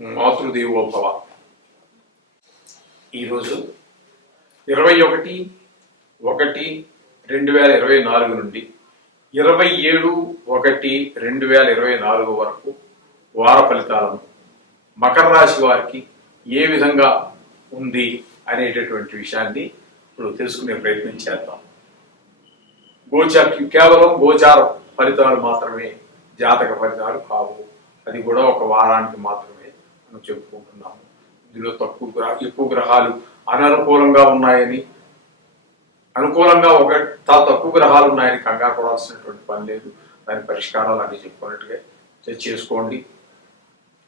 మాతృదేవోభవ. ఈరోజు 21/1/2024 నుండి 27/1/2024 వరకు వార ఫలితాలను మకర రాశి వారికి ఏ విధంగా ఉంది అనేటటువంటి విషయాన్ని ఇప్పుడు తెలుసుకునే ప్రయత్నం చేద్దాం. కేవలం గోచార ఫలితాలు మాత్రమే జాతక ఫలితాలు కావు. అది కూడా ఒక వారానికి మాత్రమే మనం చెప్పుకుంటున్నాము. ఇందులో ఎక్కువ గ్రహాలు అననుకూలంగా ఉన్నాయని, అనుకూలంగా తక్కువ గ్రహాలు ఉన్నాయని కంగారు పడాల్సినటువంటి పని లేదు. దాని పరిష్కారాలు అన్ని చెప్పుకున్నట్టుగా చేసుకోండి.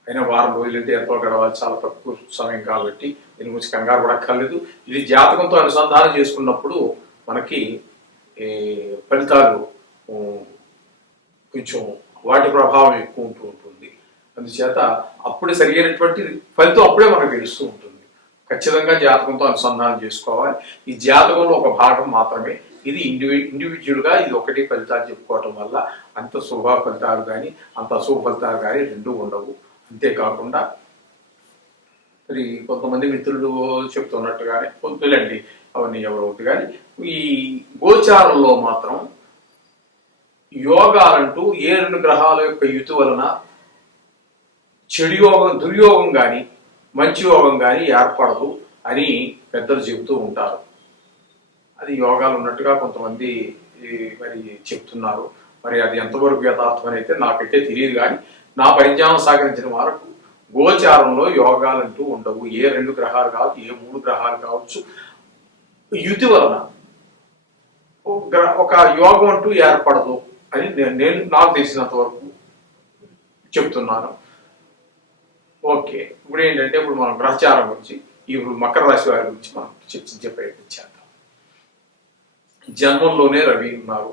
అయినా వారం రోజులంటే ఎంతో గడవాలి, చాలా తక్కువ సమయం కాబట్టి దీని గురించి కంగారు పడక్కర్లేదు. ఇది జాతకంతో అనుసంధానం చేసుకున్నప్పుడు మనకి ఫలితాలు కొంచెం వాటి ప్రభావం ఎక్కువ ఉంటూ ఉంటుంది. అందుచేత అప్పుడే సరైనటువంటి ఫలితం అప్పుడే మనకు తెలుస్తూ ఉంటుంది. ఖచ్చితంగా జాతకంతో అనుసంధానం చేసుకోవాలి. ఈ జాతకంలో ఒక భాగం మాత్రమే ఇది. ఇండివిజువల్గా ఇది ఒకటి ఫలితాలు చెప్పుకోవటం వల్ల అంత శుభ ఫలితాలు కానీ అంత అశుభ ఫలితాలు కానీ రెండూ ఉండవు. అంతేకాకుండా మరి కొంతమంది మిత్రులు చెప్తున్నట్టుగానే పొద్దులండి అవన్నీ ఎవరవుతుంది. కానీ ఈ గోచారంలో మాత్రం యోగాలంటూ ఏ రెండు గ్రహాల యొక్క యుతి వలన చెడు యోగం, దుర్యోగం కానీ మంచి యోగం కానీ ఏర్పడదు అని పెద్దలు చెబుతూ ఉంటారు. అది యోగాలు ఉన్నట్టుగా కొంతమంది మరి చెప్తున్నారు. మరి అది ఎంతవరకు యథార్థం అయితే నాకైతే తెలియదు. కానీ నా పరిజ్ఞానం సహకరించిన వరకు గోచారంలో యోగాలంటూ ఉండవు. ఏ రెండు గ్రహాలు కావచ్చు, ఏ మూడు గ్రహాలు కావచ్చు, యుతి వలన ఒక యోగం అంటూ ఏర్పడదు అని నేను నాకు తెలిసినంత వరకు చెప్తున్నాను. ఓకే, ఇప్పుడు ఏంటంటే ఇప్పుడు మనం గ్రహచారం గురించి, ఇప్పుడు మకర రాశి వారి గురించి మనం చర్చించే ప్రయత్నం చేద్దాం. జన్మంలోనే రవి ఉన్నారు,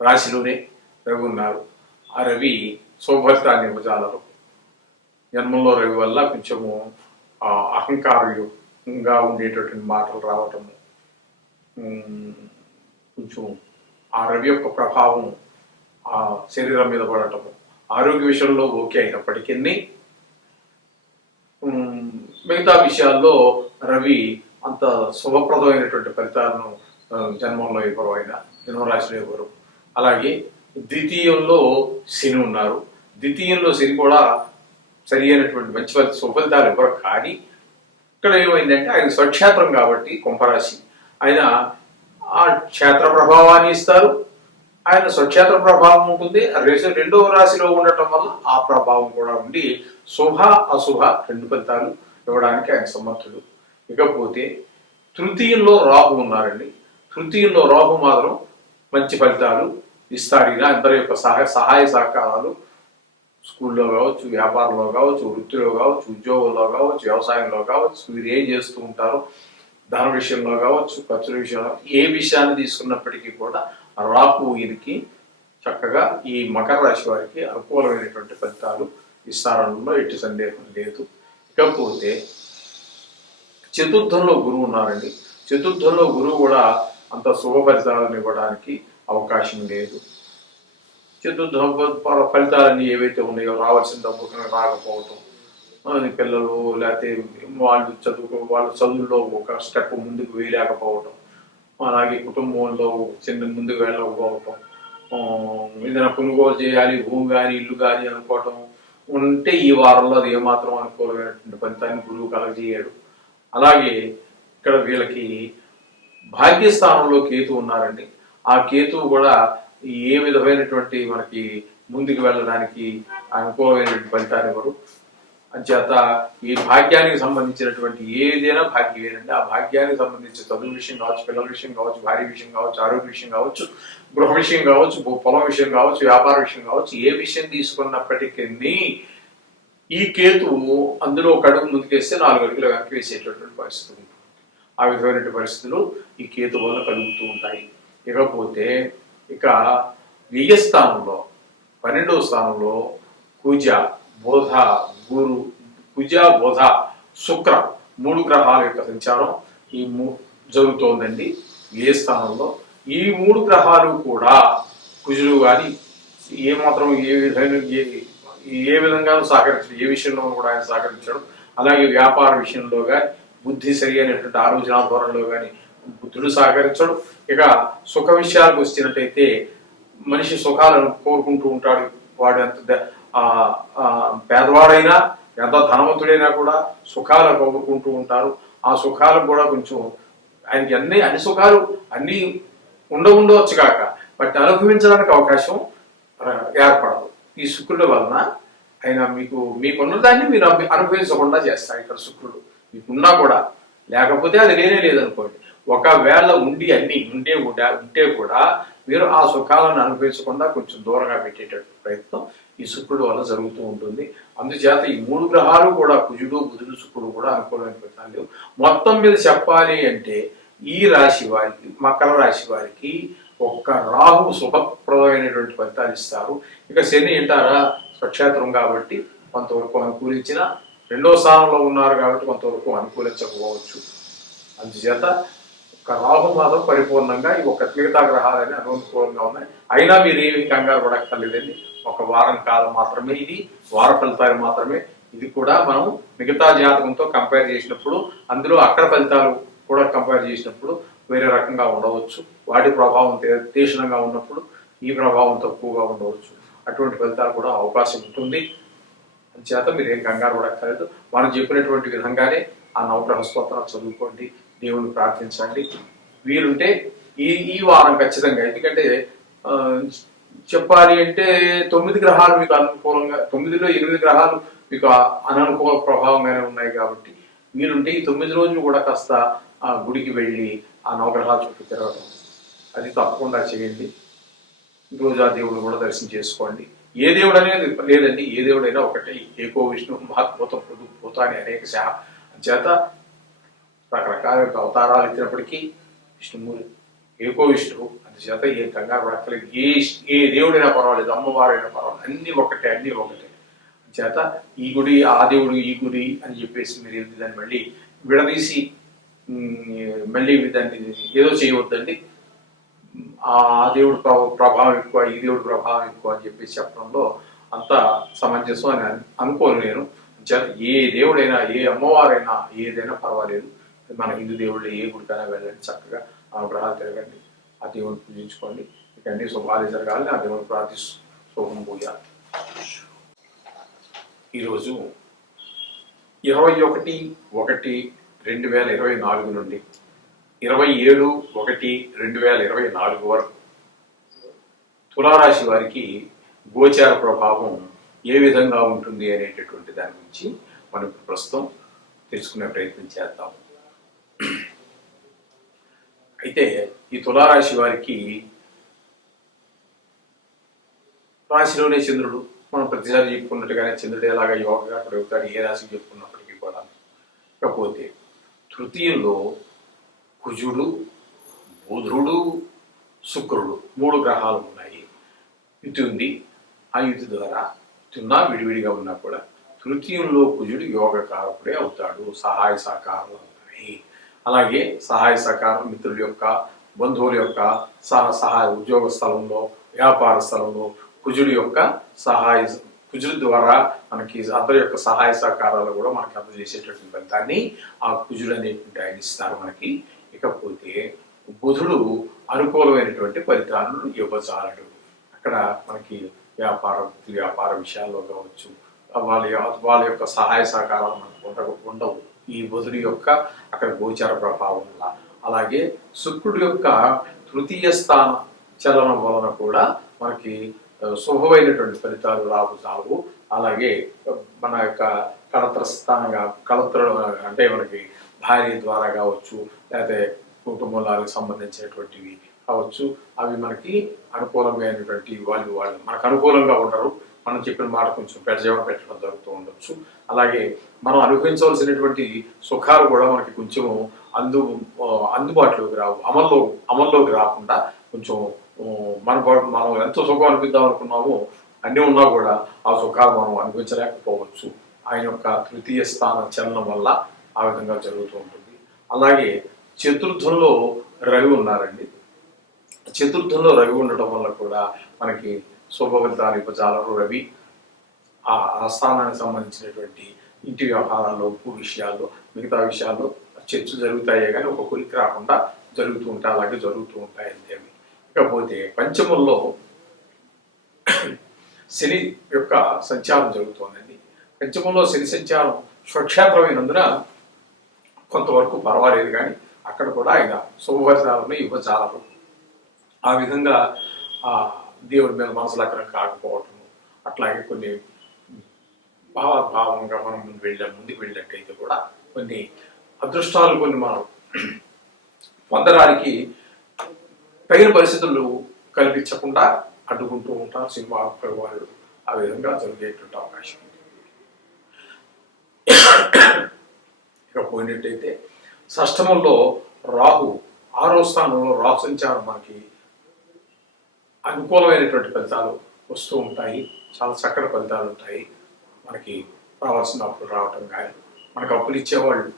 రాశిలోనే రవి ఉన్నారు. ఆ రవి శుభఫలితాన్ని ఇవ్వజాలరు. జన్మంలో రవి వల్ల కొంచెము అహంకారంగా ఉండేటటువంటి మాటలు రావటము, కొంచెం ఆ రవి యొక్క ప్రభావం ఆ శరీరం మీద పడటము, ఆరోగ్య విషయంలో ఓకే అయినప్పటికీ మిగతా విషయాల్లో రవి అంత శుభప్రదమైనటువంటి ఫలితాలను జన్మంలో ఇవ్వరు, ఆయన జన్మరాశిలో ఇవ్వరు. అలాగే ద్వితీయంలో శని ఉన్నారు. ద్వితీయంలో శని కూడా సరి అయినటువంటి మంచి సుఫలితాలు ఇవ్వరు. కానీ ఇక్కడ ఏమైందంటే ఆయన స్వక్షేత్రం కాబట్టి కుంభరాశి, ఆయన ఆ క్షేత్ర ప్రభావాన్ని ఇస్తారు. ఆయన స్వక్షేత్ర ప్రభావం ఉంటుంది. రెండవ రాశిలో ఉండటం వల్ల ఆ ప్రభావం కూడా ఉండి శుభ అశుభ రెండు ఫలితాలు ఇవ్వడానికి ఆయన సమర్థుడు. ఇకపోతే తృతీయంలో రాహు ఉన్నారండి. తృతీయంలో రాహు మాత్రం మంచి ఫలితాలు ఇస్తారు. అందరి యొక్క సహాయ సహకారాలు స్కూల్లో కావచ్చు, వ్యాపారంలో కావచ్చు, వృత్తిలో కావచ్చు, ఉద్యోగంలో కావచ్చు, వ్యవసాయంలో కావచ్చు, వీరు ఏం చేస్తూ ఉంటారో ధన విషయంలో కావచ్చు, ఖర్చుల విషయంలో ఏ విషయాన్ని తీసుకున్నప్పటికీ కూడా రాహు వీరికి చక్కగా ఈ మకర రాశి వారికి అనుకూలమైనటువంటి ఫలితాలు ఇస్తారనడంలో ఎట్టి సందేహం లేదు. ఇకపోతే చతుర్థంలో గురువు ఉన్నారండి. చతుర్థంలో గురువు కూడా అంత శుభ ఫలితాలను ఇవ్వడానికి అవకాశం లేదు. చతుర్థ ఫలితాలన్నీ ఏవైతే ఉన్నాయో రావాల్సిన డబ్బు రాకపోవటం, పిల్లలు లేకపోతే వాళ్ళు చదువుల్లో ఒక స్టెప్ ముందుకు వేయలేకపోవటం, అలాగే కుటుంబంలో చిన్న ముందుకు వెళ్ళకపోవటం, ఏదైనా కొనుగోలు చేయాలి, భూమి కానీ ఇల్లు కానీ అనుకోవటం ఉంటే ఈ వారంలో అది ఏమాత్రం అనుకూలమైనటువంటి ఫలితాన్ని గురువు కలగజేయడు. అలాగే ఇక్కడ వీళ్ళకి భాగ్యస్థానంలో కేతు ఉన్నారండి. ఆ కేతువు కూడా ఏ విధమైనటువంటి మనకి ముందుకు వెళ్ళడానికి అనుకూలమైనటువంటి ఫలితాన్ని ఇవ్వరు. అంచేత ఈ భాగ్యానికి సంబంధించినటువంటి ఏదైనా భాగ్యమేనండి. ఆ భాగ్యానికి సంబంధించి చదువు విషయం కావచ్చు, పిల్లల విషయం కావచ్చు, భార్య విషయం కావచ్చు, ఆరోగ్య విషయం కావచ్చు, గృహ విషయం కావచ్చు, పొలం విషయం కావచ్చు, వ్యాపార విషయం కావచ్చు, ఏ విషయం తీసుకున్నప్పటికీ ఈ కేతువు అందులో ఒక అడుగు ముందుకేస్తే 4 అడుగులు వెనక్కి వేసేటటువంటి పరిస్థితి ఉంటుంది. ఆ విధమైనటువంటి పరిస్థితులు ఈ కేతు వల్ల కలుగుతూ ఉంటాయి. ఇకపోతే ఇక వ్యయస్థానంలో 12వ స్థానంలో కుజ, బుధ, గురు, కుజ, బుధ, శుక్ర 3 గ్రహాల యొక్క సంచారం ఈ జరుగుతోందండి వ్యయస్థానంలో. ఈ 3 గ్రహాలు కూడా కుజులు కానీ ఏమాత్రం ఏ విధమైన ఏ విధంగానూ సహకరించడు, ఏ విషయంలో కూడా ఆయన సహకరించాడు. అలాగే వ్యాపార విషయంలో కానీ, బుద్ధి సరి అయినటువంటి ఆలోచన ధోరణిలో కానీ బుద్ధుడు సహకరించడు. ఇక సుఖ విషయాలకు వచ్చినట్టయితే మనిషి సుఖాలను కోరుకుంటూ ఉంటాడు. వాడు ఎంత పేదవాడైనా ఎంత ధనవంతుడైనా కూడా సుఖాలు కోరుకుంటూ ఉంటారు. ఆ సుఖాలకు కూడా కొంచెం ఆయనకి అన్ని సుఖాలు అన్నీ ఉండవచ్చు కాక బట్ అనుభవించడానికి అవకాశం ఏర్పడదు. ఈ శుక్రుడి వలన ఆయన మీకున్న దాన్ని మీరు అనుభవించకుండా చేస్తారు. ఇక్కడ శుక్రుడు మీకున్నా కూడా, లేకపోతే అది లేనే లేదనుకోండి. ఒకవేళ అన్ని ఉంటే కూడా మీరు ఆ సుఖాలను అనుభవించకుండా కొంచెం దూరంగా పెట్టేటట్టు ప్రయత్నం ఈ శుక్రుడు వల్ల జరుగుతూ ఉంటుంది. అందుచేత ఈ 3 గ్రహాలు కూడా, కుజుడు, బుధుడు, శుక్రుడు కూడా అనుకూలమైన ఫలితాలు లేవు. మొత్తం మీద చెప్పాలి అంటే ఈ రాశి వారికి, మకర రాశి వారికి ఒక్క రాహు శుభప్రదమైనటువంటి ఫలితాలు ఇస్తారు. ఇక శని అంటారా స్వక్షేత్రం కాబట్టి కొంతవరకు అనుకూలించిన, 2వ స్థానంలో ఉన్నారు కాబట్టి కొంతవరకు అనుకూలించకపోవచ్చు. అందుచేత రాహు మాత్రం పరిపూర్ణంగా ఈ మిగతా గ్రహాలని అనుకూలంగా ఉన్నాయి. అయినా మీరు ఏమి కంగారు పడక్కర్లేదండి. ఒక వారం కాలం మాత్రమే, ఇది వార ఫలితాలు మాత్రమే. ఇది కూడా మనం మిగతా జాతకంతో కంపేర్ చేసినప్పుడు, అందులో అక్కడ ఫలితాలు కూడా కంపేర్ చేసినప్పుడు వేరే రకంగా ఉండవచ్చు. వాటి ప్రభావం తీక్షణంగా ఉన్నప్పుడు ఈ ప్రభావం తక్కువగా ఉండవచ్చు. అటువంటి ఫలితాలు కూడా అవకాశం ఉంటుంది. అందుచేత మీరు ఏం కంగారు పడక్కర్లేదు. మనం చెప్పినటువంటి విధంగానే ఆ నవగ్రహ స్తోత్రాలు చదువుకోండి, దేవుని ప్రార్థించండి. వీలుంటే ఈ వారం ఖచ్చితంగా, ఎందుకంటే చెప్పాలి అంటే 9 గ్రహాలు మీకు అనుకూలంగా, 9లో 8 గ్రహాలు మీకు అననుకూల ప్రభావంగానే ఉన్నాయి కాబట్టి వీలుంటే ఈ 9 రోజులు కూడా కాస్త ఆ గుడికి వెళ్ళి ఆ నవగ్రహాల చుట్టూ తిరగడం అది తప్పకుండా చేయండి. రోజు ఆ దేవుడు కూడా దర్శనం చేసుకోండి. ఏ దేవుడు అనేది లేదండి, ఏ దేవుడైనా ఒకటే. ఏకో విష్ణు మహాత్మూతం భూత అని అనేక చేత రకరకాల అవతారాలు ఇచ్చినప్పటికీ విష్ణుమూర్తి ఏకో విష్ణువు. అందుచేత ఏ కంగారు పడక్కలేదు. ఏ దేవుడైనా పర్వాలేదు, అమ్మవారైనా పర్వాలేదు, అన్ని ఒకటే. చేత ఈ గుడి ఆ దేవుడు ఈ గుడి అని చెప్పేసి మీరు దాన్ని మళ్ళీ విడదీసి మళ్ళీ దాన్ని ఏదో చేయవద్దండి. ఆ దేవుడు ప్రభావం ఎక్కువ, ఈ దేవుడు ప్రభావం ఎక్కువ అని చెప్పేసి చెప్పడంలో అంత సమంజసం అని అనుకోను నేను. ఏ దేవుడైనా, ఏ అమ్మవారైనా, ఏదైనా పర్వాలేదు. మన హిందూ దేవుళ్ళు ఏ గుడికైనా వెళ్ళండి, చక్కగా ఆ గ్రహాలు తిరగండి, ఆ దేవుడిని పూజించుకోండి. ఇక అన్ని శుభాలు జరగాలని ఆ దేవుని ప్రార్థిస్తూ శుభం పూజ. ఈరోజు 21/1/2024 నుండి 27/1/2024 వరకు తులారాశి వారికి గోచార ప్రభావం ఏ విధంగా ఉంటుంది అనేటటువంటి దాని గురించి మనం ప్రస్తుతం తెలుసుకునే ప్రయత్నం చేద్దాం. అయితే ఈ తులారాశి వారికి రాశిలోనే చంద్రుడు, మనం ప్రతిసారి చెప్పుకున్నట్టుగానే చంద్రుడు ఎలాగా యోగగా ప్రయోగుతాడు ఏ రాశికి చెప్పుకున్నప్పటికీ కూడా. కాకపోతే తృతీయంలో కుజుడు, బుధుడు, శుక్రుడు 3 గ్రహాలు ఉన్నాయి. యుతి ఉంది. ఆ యుతి ద్వారా విడివిడిగా ఉన్నా కూడా తృతీయంలో కుజుడు యోగకారకుడే అవుతాడు. సహాయ సహకారాలు ఉన్నాయి. అలాగే సహాయ సహకారం మిత్రుల యొక్క, బంధువుల యొక్క సహాయ, ఉద్యోగ స్థలంలో, వ్యాపార స్థలంలో కుజుడు ద్వారా మనకి అందరి యొక్క సహాయ సహకారాలు కూడా మనకి అందజేసేటటువంటి ఫలితాన్ని ఆ కుజుడు అనేటువంటి ఆయన ఇస్తారు మనకి. ఇకపోతే బుధుడు అనుకూలమైనటువంటి ఫలితాలను ఇవ్వజాలడు. అక్కడ మనకి వ్యాపార విషయాల్లో కావచ్చు, వాళ్ళ యొక్క సహాయ సహకారాలు మనకు ఉండవు ఈ బుధుడి యొక్క అక్కడ గోచార ప్రభావం వల్ల. అలాగే శుక్రుడి యొక్క తృతీయ స్థాన చలనం వలన కూడా మనకి శుభమైనటువంటి ఫలితాలు రావు. అలాగే మన యొక్క కళత్ర అంటే మనకి భార్య ద్వారా కావచ్చు, లేకపోతే కుటుంబాలకు సంబంధించినటువంటివి కావచ్చు, అవి మనకి అనుకూలమైనటువంటి వాళ్ళు మనకు అనుకూలంగా ఉండరు. మనం చెప్పిన మాట కొంచెం పెట్టడం జరుగుతూ ఉండొచ్చు. అలాగే మనం అనుభవించవలసినటువంటి సుఖాలు కూడా మనకి కొంచెం అందుబాటులోకి రావు, అమల్లోకి రాకుండా కొంచెం మనం ఎంతో సుఖం అనిపిద్దాం అనుకున్నామో అన్నీ ఉన్నా కూడా ఆ సుఖాలు మనం అనిపించలేకపోవచ్చు. ఆయన యొక్క తృతీయ స్థాన చలనం వల్ల ఆ విధంగా జరుగుతూ ఉంటుంది. అలాగే చతుర్థంలో రవి ఉన్నారండి. చతుర్థంలో రవి ఉండటం వల్ల కూడా మనకి శుభ ఫలితాలు ఇవ్వజాలరు రవి. ఆ ఆస్థానానికి సంబంధించినటువంటి ఇంటి వ్యవహారాల్లో, ఉప్పు విషయాల్లో, మిగతా విషయాల్లో చర్చలు జరుగుతాయే కానీ ఒక కొలికి రాకుండా జరుగుతూ ఉంటాయి, అలాగే జరుగుతూ ఉంటాయి అంతే. ఇకపోతే పంచమంలో శని యొక్క సంచారం జరుగుతోందండి. పంచమంలో శని సంచారం స్వక్షేత్రమైనందున కొంతవరకు పర్వాలేదు, కానీ అక్కడ కూడా ఆయన శుభఫలితాలను ఇవ్వజాలరు. ఆ విధంగా దేవుడి మీద మనసు లగ్నం కాకపోవటము, అట్లాగే కొన్ని భావంగా మనం ముందుకు వెళ్ళినట్టయితే కూడా కొన్ని అదృష్టాలు కొన్ని మనం పొందడానికి తగిన పరిస్థితులు కల్పించకుండా అడ్డుకుంటూ ఉంటారు సినిమా వాళ్ళు. ఆ విధంగా జరిగేటువంటి అవకాశం ఉంది. ఇక పోయినట్టయితే షష్టమంలో రాహు, 6వ స్థానంలో రాహు సంచారం మనకి అనుకూలమైనటువంటి ఫలితాలు వస్తూ ఉంటాయి. చాలా చక్కటి ఫలితాలు ఉంటాయి. మనకి రావాల్సిన అప్పులు రావటం కానీ, మనకు అప్పులు ఇచ్చేవాళ్ళు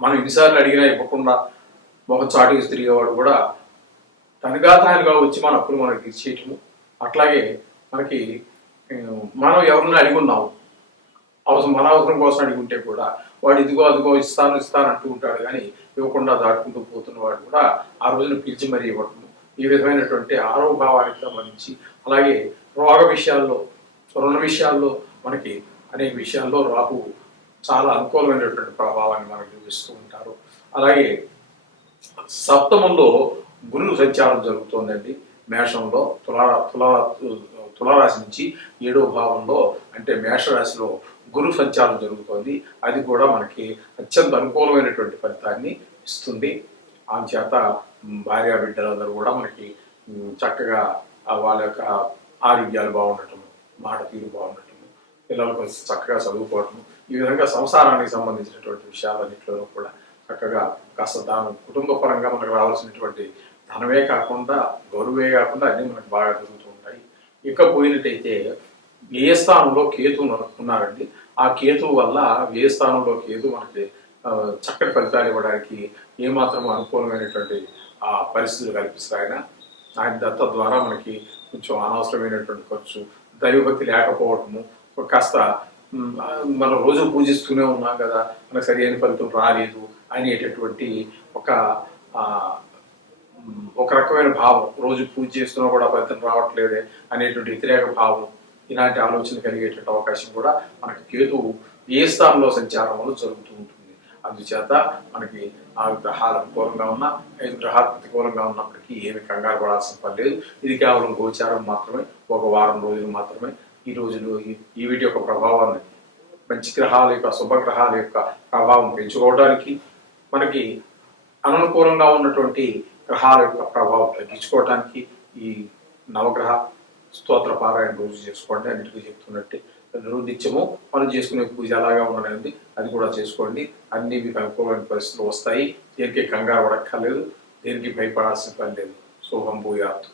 మనం ఎన్నిసార్లు అడిగినా ఇవ్వకుండా మొహం చాటుకు తిరిగేవాడు కూడా తనగా తానుగా వచ్చి మన అప్పులు మనకి ఇచ్చేయటము. అట్లాగే మనకి మనం ఎవరన్నా అడిగి ఉన్నాము, మన అవసరం కోసం అడిగి ఉంటే కూడా వాడు ఇదిగో అదిగో ఇస్తాను అంటూ ఉంటాడు, కానీ ఇవ్వకుండా దాటుకుంటూ పోతున్న వాడు కూడా ఆ రోజున పిలిచి మరీ ఇవ్వటము. ఈ విధమైనటువంటి ఆరోగ్యభావానికి సంబంధించి, అలాగే రోగ విషయాల్లో, రుణ విషయాల్లో, మనకి అనేక విషయాల్లో రాహు చాలా అనుకూలమైనటువంటి ప్రభావాన్ని మనకు చూపిస్తూ ఉంటారు. అలాగే సప్తమంలో గురువు సంచారం జరుగుతోందండి. మేషంలో తులారాశి నుంచి 7వ భావంలో అంటే మేషరాశిలో గురు సంచారం జరుగుతోంది. అది కూడా మనకి అత్యంత అనుకూలమైనటువంటి ఫలితాన్ని ఇస్తుంది. అందుచేత భార్య బిడ్డలందరూ కూడా మనకి చక్కగా వాళ్ళ యొక్క ఆరోగ్యాలు బాగుండటము, మాట తీరు బాగుండటము, పిల్లలకు చక్కగా చదువుకోవటము, ఈ విధంగా సంసారానికి సంబంధించినటువంటి విషయాలన్నింటిలో కూడా చక్కగా కాస్త కుటుంబ పరంగా మనకు రావాల్సినటువంటి ధనమే కాకుండా, గౌరవే కాకుండా అన్నీ మనకు బాగా జరుగుతూ ఉంటాయి. ఇక పోయినట్టయితే వ్యయ స్థానంలో కేతు ఉన్నారండి. ఆ కేతు వల్ల వ్యయ స్థానంలో కేతు మనకి చక్కటి ఫలితాలు ఇవ్వడానికి ఏమాత్రం అనుకూలమైనటువంటి పరిస్థితులు కల్పిస్తారు. ఆయన దత్త ద్వారా మనకి కొంచెం అనవసరమైనటువంటి ఖర్చు, దైవభక్తి లేకపోవటము, కాస్త మనం రోజు పూజిస్తూనే ఉన్నాం కదా, మనకు సరి అయిన ఫలితం రాలేదు అనేటటువంటి ఒక రకమైన భావం, రోజు పూజ చేస్తున్నా కూడా ఫలితం రావట్లేదే అనేటువంటి వ్యతిరేక భావం, ఇలాంటి ఆలోచన కలిగేటువంటి అవకాశం కూడా మనకి కేతువు ఏ స్థానంలో సంచారం వల్ల జరుగుతూ ఉంటుంది. అందుచేత మనకి 4 గ్రహాలు అనుకూలంగా ఉన్నా, 5 గ్రహాలు ప్రతికూలంగా ఉన్నప్పటికీ ఏమి కంగారు పడాల్సిన పని లేదు. ఇది కేవలం గోచారం మాత్రమే, ఒక వారం రోజులు మాత్రమే. ఈ రోజులు ఈ వీటి యొక్క ప్రభావాన్ని, మంచి గ్రహాల యొక్క, శుభగ్రహాల యొక్క ప్రభావం పెంచుకోవడానికి, మనకి అననుకూలంగా ఉన్నటువంటి గ్రహాల యొక్క ప్రభావం తగ్గించుకోవడానికి ఈ నవగ్రహ స్తోత్ర పారాయణ రోజు చేసుకోండి. అన్నిటికీ చెప్తున్నట్టే నిత్యము మనం చేసుకునే పూజ అలాగా ఉండడం, అది కూడా చేసుకోండి. అన్ని మీకు అనుకూలమైన పరిస్థితులు వస్తాయి. దేనికి కంగారు పడక్కర్లేదు, దేనికి భయపడాల్సిన పని లేదు. శుభం భూయాత్.